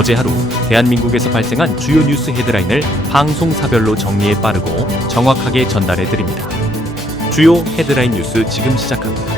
어제 하루 대한민국에서 발생한 주요 뉴스 헤드라인을 방송사별로 정리해 빠르고 정확하게 전달해 드립니다. 주요 헤드라인 뉴스 지금 시작합니다.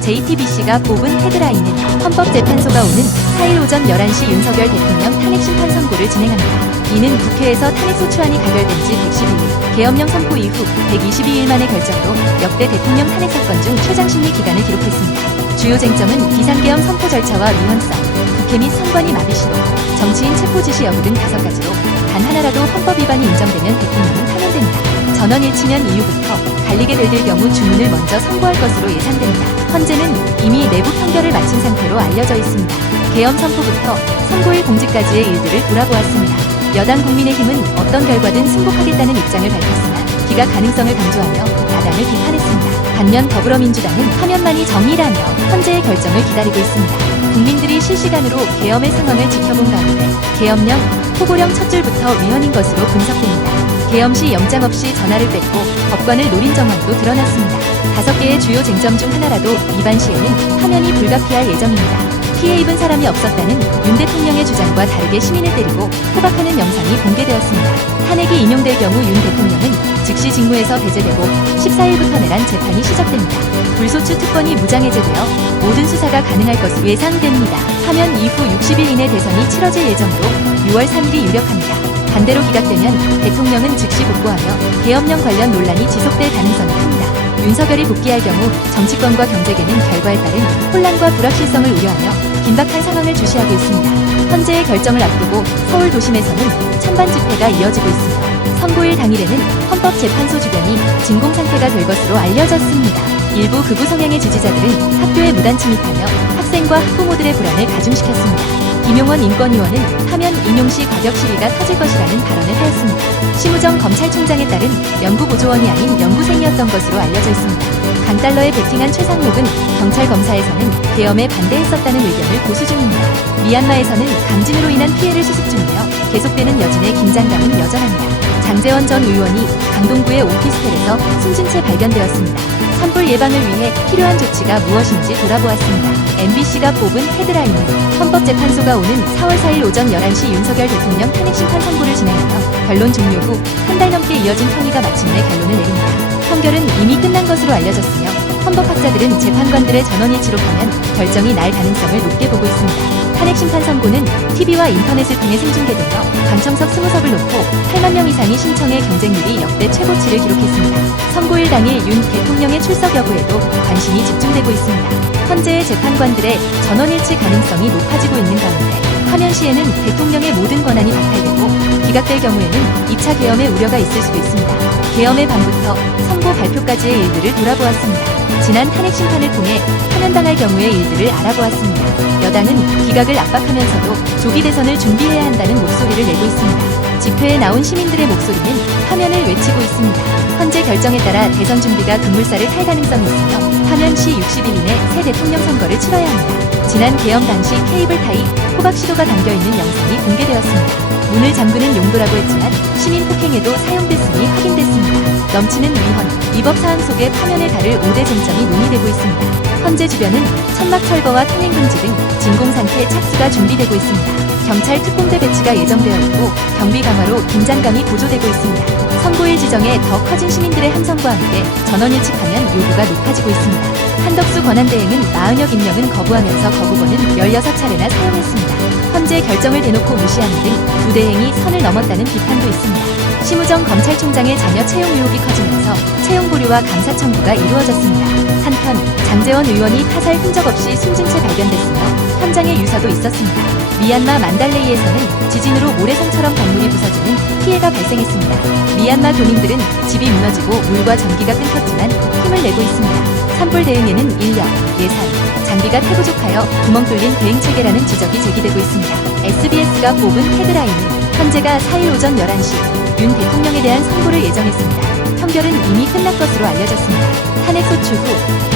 JTBC가 뽑은 헤드라인은 헌법재판소가 오는 4일 오전 11시 윤석열 대통령 탄핵 심판 선고를 진행합니다. 이는 국회에서 탄핵소추안이 가결된 지 111일, 계엄령 선포 이후 122일 만의 결정으로 역대 대통령 탄핵 사건 중 최장심리 기간을 기록했습니다. 주요 쟁점은 비상계엄 선포 절차와 위헌성, 국회 및 선관위 마비 시도, 정치인 체포 지시 여부 등 5가지로 단 하나라도 헌법 위반이 인정되면 대통령은 파면됩니다. 전원일치면 이후부터 갈리게 될 경우 주문을 먼저 선고할 것으로 예상됩니다. 현재는 이미 내부 판결을 마친 상태로 알려져 있습니다. 계엄 선포부터 선고일 공지까지의 일들을 돌아보았습니다. 여당 국민의힘은 어떤 결과든 승복하겠다는 입장을 밝혔으나 기각 가능성을 강조하며 야당을 비판했습니다. 반면 더불어민주당은 파면만이 정의라며 헌재의 결정을 기다리고 있습니다. 국민들이 실시간으로 계엄의 상황을 지켜본 가운데 계엄령, 포고령 첫 줄부터 위헌인 것으로 분석됩니다. 계엄 시 영장 없이 전화를 뺏고 법관을 노린 정황도 드러났습니다. 5개의 주요 쟁점 중 하나라도 위반 시에는 파면이 불가피할 예정입니다. 피해 입은 사람이 없었다는 윤 대통령의 주장과 다르게 시민을 때리고 포박하는 영상이 공개되었습니다. 탄핵이 인용될 경우 윤 대통령은 즉시 직무에서 배제되고 14일부터 내란 재판이 시작됩니다. 불소추 특권이 무장해제되어 모든 수사가 가능할 것으로 예상됩니다. 파면 이후 60일 이내 대선이 치러질 예정으로 6월 3일이 유력합니다. 반대로 기각되면 대통령은 즉시 복구하며 계엄령 관련 논란이 지속될 가능성이 큽니다. 윤석열이 복귀할 경우 정치권과 경제계는 결과에 따른 혼란과 불확실성을 우려하며 긴박한 상황을 주시하고 있습니다. 현재의 결정을 앞두고 서울 도심에서는 찬반 집회가 이어지고 있으며 선고일 당일에는 헌법재판소 주변이 진공 상태가 될 것으로 알려졌습니다. 일부 극우 성향의 지지자들은 학교에 무단 침입하며 학생과 학부모들의 불안을 가중시켰습니다. 김용원 인권위원은 파면 인용 시 과격 시위가 터질 것이라는 발언을 하였습니다. 심우정 검찰총장에 따른 연구보조원이 아닌 연구생이었던 것으로 알려져 있습니다. 강달러에 베팅한 최상목은 경찰 검사에서는 계엄에 반대했었다는 의견을 고수 중입니다. 미얀마에서는 강진으로 인한 피해를 수습 중이며 계속되는 여진의 긴장감은 여전합니다. 장제원 전 의원이 강동구의 오피스텔에서 숨진 채 발견되었습니다. 산불 예방을 위해 필요한 조치가 무엇인지 돌아보았습니다. MBC가 뽑은 헤드라인은 헌법재판소가 오는 4월 4일 오전 11시 윤석열 대통령 탄핵심판 선고를 진행하며 변론 종료 후 한 달 넘게 이어진 평의가 마침내 결론을 내립니다. 판결은 이미 끝난 것으로 알려졌으며 헌법학자들은 재판관들의 전원일치로 가면 결정이 날 가능성을 높게 보고 있습니다. 탄핵심판 선고는 TV와 인터넷을 통해 생중계되며 방청석 20석을 놓고 8만 명 이상이 신청해 경쟁률이 역대 최고치를 기록했습니다. 선고일 당일 윤 대통령의 출석 여부에도 관심이 집중되고 있습니다. 현재의 재판관들의 전원일치 가능성이 높아지고 있는 가운데 파면 시에는 대통령의 모든 권한이 박탈되고 기각될 경우에는 2차 계엄의 우려가 있을 수도 있습니다. 계엄의 밤부터 선고 발표까지의 일들을 돌아보았습니다. 지난 탄핵 심판을 통해 파면당할 경우의 일들을 알아보았습니다. 여당은 기각을 압박하면서도 조기 대선을 준비해야 한다는 목소리를 내고 있습니다. 집회에 나온 시민들의 목소리는 파면을 외치고 있습니다. 현재 결정에 따라 대선 준비가 급물살을 탈 가능성이 있으며 파면 시 60일 이내 새 대통령 선거를 치러야 합니다. 지난 계엄 당시 케이블 타이 포박 시도가 담겨있는 영상이 공개되었습니다. 문을 잠그는 용도라고 했지만 시민 폭행에도 사용됐음이 확인됐습니다. 넘치는 위헌, 위법 사항 속에 파면을 다룰 5대 쟁점이 논의되고 있습니다. 현재 주변은 천막 철거와 통행 금지 등 진공 상태 착수가 준비되고 있습니다. 경찰 특공대 배치가 예정되어 있고 경비 강화로 긴장감이 고조되고 있습니다. 선고일 지정에 더 커진 시민들의 함성과 함께 전원일치 파면 요구가 높아지고 있습니다. 한덕수 권한대행은 마은혁 임명은 거부하면서 거부권은 16차례나 사용했습니다. 현재 결정을 대놓고 무시하는 등 두 대행이 선을 넘었다는 비판도 있습니다. 심우정 검찰총장의 자녀 채용 의혹이 커지면서 채용 보류와 감사 청구가 이루어졌습니다. 한편 장제원 의원이 타살 흔적 없이 숨진 채 발견됐으며 현장에 유서도 있었습니다. 미얀마 만달레이에서는 지진으로 모래성처럼 건물이 부서지는 피해가 발생했습니다. 미얀마 교민들은 집이 무너지고 물과 전기가 끊겼지만 힘을 내고 있습니다. 산불 대응에는 인력, 예산, 장비가 태부족하여 구멍 뚫린 대응체계라는 지적이 제기되고 있습니다. SBS가 뽑은 헤드라인은 현재가 4일 오전 11시 윤 대통령에 대한 선고를 예정했습니다. 판결은 이미 끝난 것으로 알려졌습니다. 탄핵 소추 후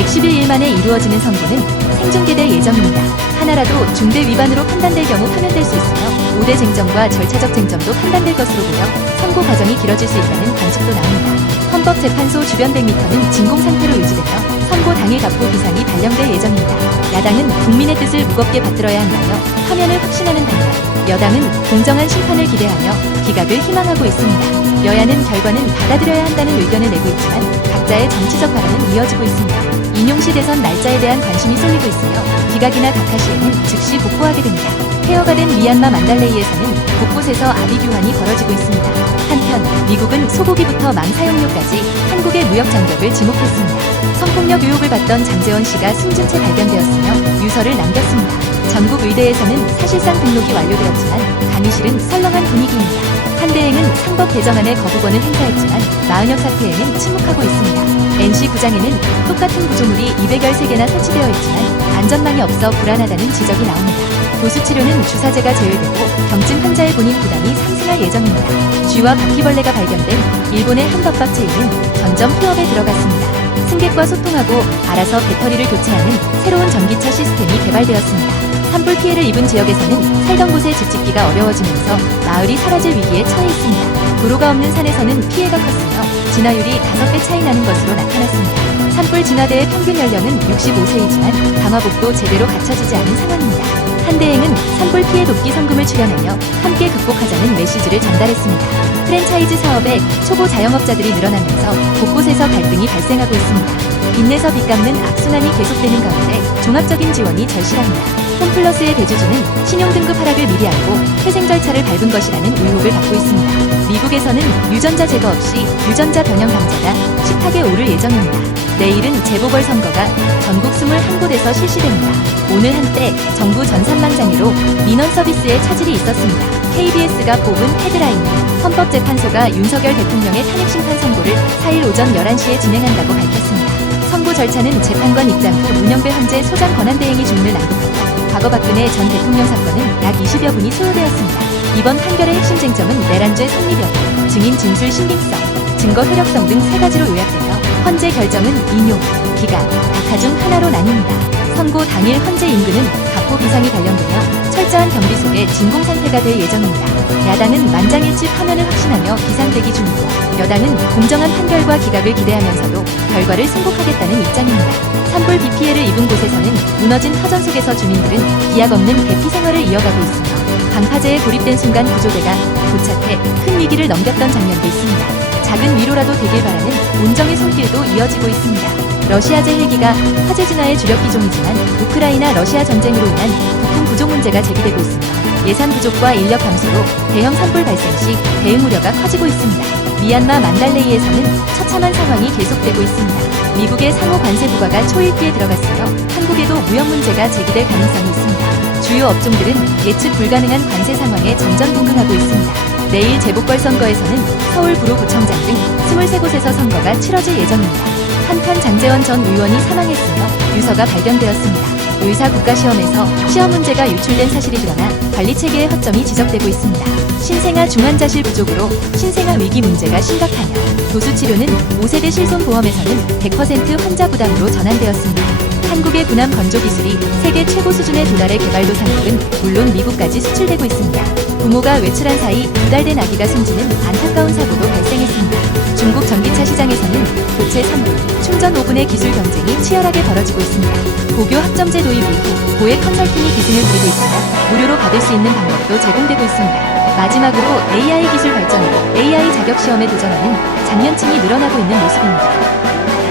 111일 만에 이루어지는 선고는 생중계될 예정입니다. 하나라도 중대 위반으로 판단될 경우 파면될 수 있으며 5대 쟁점과 절차적 쟁점도 판단될 것으로 보여 선고 과정이 길어질 수 있다는 관측도 나옵니다. 헌법재판소 주변 100m는 진공 상태로 유지되며 선고 당일 가포 비상이 발령될 예정입니다. 야당은 국민의 뜻을 무겁게 받들어야 한다며 파면을 확신하는 반면 여당은 공정한 심판을 기대하며 기각을 희망하고 있습니다. 여야는 결과는 받아들여야 한다는 의견을 내고 있지만 각자의 정치적 발언은 이어지고 있습니다. 인용시 대선 날짜에 대한 관심이 쏠리고 있으며 기각이나 각하 시에는 즉시 복구하게 됩니다. 폐허가 된 미얀마 만달레이에서는 곳곳에서 아비 규환이 벌어지고 있습니다. 한편 미국은 소고기부터 망사용료까지 한국의 무역 장벽을 지목했습니다. 성폭력 의혹을 받던 장제원 씨가 숨진 채 발견되었으며 유서를 남겼습니다. 전국 의대에서는 사실상 등록이 완료되었지만 강의실은 설렁한 분위기입니다. 한대행은 상법 개정안의 거부권을 행사했지만 마은혁 사태에는 침묵하고 있습니다. NC구장에는 똑같은 구조물이 213개나 설치되어 있지만 안전망이 없어 불안하다는 지적이 나옵니다. 도수치료는 주사제가 제외되고 경증 환자의 본인 부담이 상승할 예정입니다. 쥐와 바퀴벌레가 발견된 일본의 한 덮밥 체인은 전점 휴업에 들어갔습니다. 승객과 소통하고 알아서 배터리를 교체하는 새로운 전기차 시스템이 개발되었습니다. 산불 피해를 입은 지역에서는 살던 곳에 집 짓기가 어려워지면서 마을이 사라질 위기에 처해 있습니다. 도로가 없는 산에서는 피해가 컸으며 진화율이 5배 차이 나는 것으로 나타났습니다. 산불 진화대의 평균 연령은 65세이지만 방화복도 제대로 갖춰지지 않은 상황입니다. 한대행은 산불 피해 돕기 성금을 출연하며 함께 극복하자는 메시지를 전달했습니다. 프랜차이즈 사업에 초보 자영업자들이 늘어나면서 곳곳에서 갈등이 발생하고 있습니다. 빚내서 빚 갚는 악순환이 계속되는 가운데 종합적인 지원이 절실합니다. 홈플러스의 대주주는 신용등급 하락을 미리 알고 회생 절차를 밟은 것이라는 의혹을 받고 있습니다. 미국에서는 유전자 제거 없이 유전자 변형 감자가 식탁에 오를 예정입니다. 내일은 재보궐선거가 전국 21곳에서 실시됩니다. 오늘 한때 정부 전산망장애로 민원 서비스에 차질이 있었습니다. KBS가 뽑은 헤드라인은 헌법재판소가 윤석열 대통령의 탄핵심판 선고를 4일 오전 11시에 진행한다고 밝혔습니다. 선고 절차는 재판관 입장 후 문영배 헌재 소장 권한대행이 주문을 낭독하며 과거 박근혜 전 대통령 사건은 약 20여 분이 소요되었습니다. 이번 판결의 핵심 쟁점은 내란죄 성립 여부, 증인 진술 신빙성, 증거 효력성 등 3가지로 요약되며 헌재 결정은 인용, 기각, 각하 중 하나로 나뉩니다. 선고 당일 헌재 인근은 가포 비상이 발령되며 철저한 경비 속에 진공 상태가 될 예정입니다. 야당은 만장일치 파면을 확신하며 비상대기 중이고 여당은 공정한 판결과 기각을 기대하면서도 결과를 승복하겠다는 입장입니다. 산불 비 피해를 입은 곳에서는 무너진 터전 속에서 주민들은 기약 없는 대피 생활을 이어가고 있으며 방파제에 고립된 순간 구조대가 도착해 큰 위기를 넘겼던 장면도 있습니다. 작은 위로라도 되길 바라는 온정의 손길도 이어지고 있습니다. 러시아제 헬기가 화재 진화의 주력 기종이지만 우크라이나 러시아 전쟁으로 인한 부품 부족 문제가 제기되고 있으며 예산 부족과 인력 감소로 대형 산불 발생 시 대응 우려가 커지고 있습니다. 미얀마 만달레이에서는 처참한 상황이 계속되고 있습니다. 미국의 상호 관세 부과가 초읽기에 들어갔으며 한국에도 무역 문제가 제기될 가능성이 있습니다. 주요 업종들은 예측 불가능한 관세 상황에 전전긍긍하고 있습니다. 내일 재보궐선거에서는 서울 부로구청장 등 23곳에서 선거가 치러질 예정입니다. 한편 장제원 전 의원이 사망했으며 유서가 발견되었습니다. 의사국가시험에서 시험 문제가 유출된 사실이 드러나 관리체계의 허점이 지적되고 있습니다. 신생아 중환자실 부족으로 신생아 위기 문제가 심각하며 도수치료는 5세대 실손보험에서는 100% 환자 부담으로 전환되었습니다. 한국의 군함 건조 기술이 세계 최고 수준에 도달해 개발도상국은 물론 미국까지 수출되고 있습니다. 부모가 외출한 사이 2달 된 아기가 숨지는 안타까운 사고도 발생했습니다. 중국 전기차 시장에서는 교체 3분, 충전 5분의 기술 경쟁이 치열하게 벌어지고 있습니다. 고교 학점제 도입 이후 고액 컨설팅이 기승을 부리고 있으며 무료로 받을 수 있는 방법도 제공되고 있습니다. 마지막으로 AI 기술 발전으로 AI 자격 시험에 도전하는 장년층이 늘어나고 있는 모습입니다.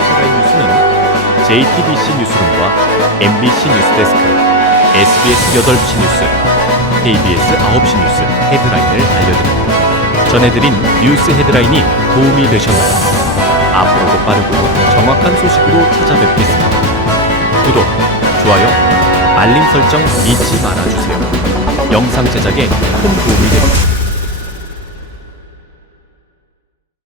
헤드라인 뉴스는 JTBC 뉴스룸과 MBC 뉴스데스크, SBS 8시 뉴스, KBS 9시 뉴스 헤드라인을 알려드립니다. 전해드린 뉴스 헤드라인이 도움이 되셨나요? 앞으로도 빠르고 정확한 소식으로 찾아뵙겠습니다. 구독, 좋아요, 알림 설정 잊지 말아주세요. 영상 제작에 큰 도움이 됩니다.